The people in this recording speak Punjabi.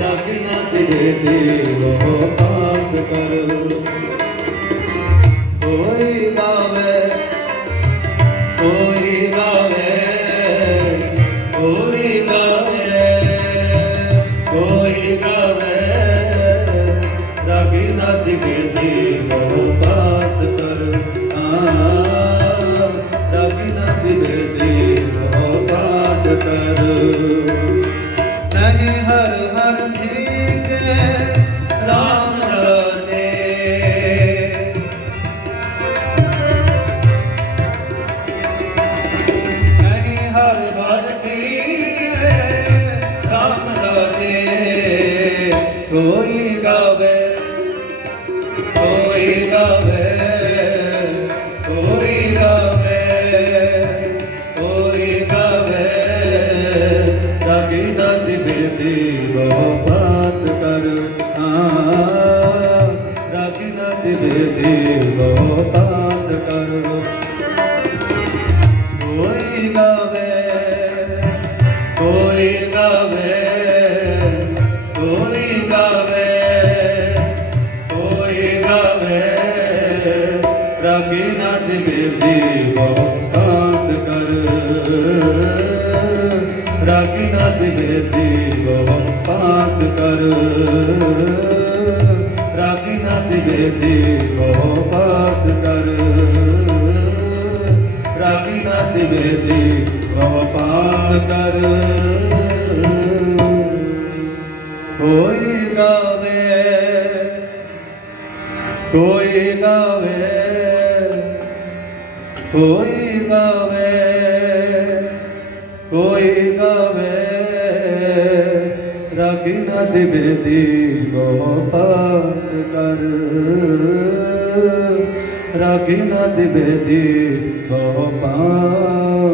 ਰਾਗੀ ਨਾ ਦਿਵੇ ਦੇਵੋ ਪਾਠ ਕਰ ਕੋਈ ਗਾਵੇ ਕੋਈ ਗਾਵੇ ਕੋਈ ਗਾਵੇ ਕੋਈ ਗਾਵੇ ਰਾਗੀ ਨਾ ਦਿਵੇ ਦੇਵੋ ਪਾਠ ਕਰ ਆ ਰਾਗੀ ਨਾ ਦਿਵੇ ਰਤੇ ਕੋਈ ਗਾਵੇ ਕੋਈ ਗਾਵੇ ਕੋਈ ਗਾਵੇ ਕੋਈ ਗਾਵੇ ਰਾਗੀ ਨਾ ਦਿਵੇ ਦੇਵੋ ਬਾਤ ਕਰ ਆ ਰਾਗੀ ਨਾ ਦਿਵੇ ਰਾਗੀ ਨਾ ਦਿਵੇ ਦੇਵੋ ਕਾਂਤ ਕਰ। ਰਾਗੀ ਨਾ ਦਿਵੇ ਦੇਵੋ ਕਾਂਤ ਕਰ। ਰਾਗੀ ਨਾ ਦਿਵੇ ਦੇ ਗੋਪਾਲ ਕਰ। ਕੋਈ ਗਾਵੇ ਕੋਈ ਗਾਵੇ ਕੋਈ ਗਾਵੇ। ਕੋਈ ਗਾਵੇ ਰਾਗੀ ਨਾ ਦਿਵੇ ਦੀ ਗੋਪਾਲ ਕਰ ਰਾਗੀ ਨਾ ਦਿਵੇ ਦੀ ਗੋਪਾਲ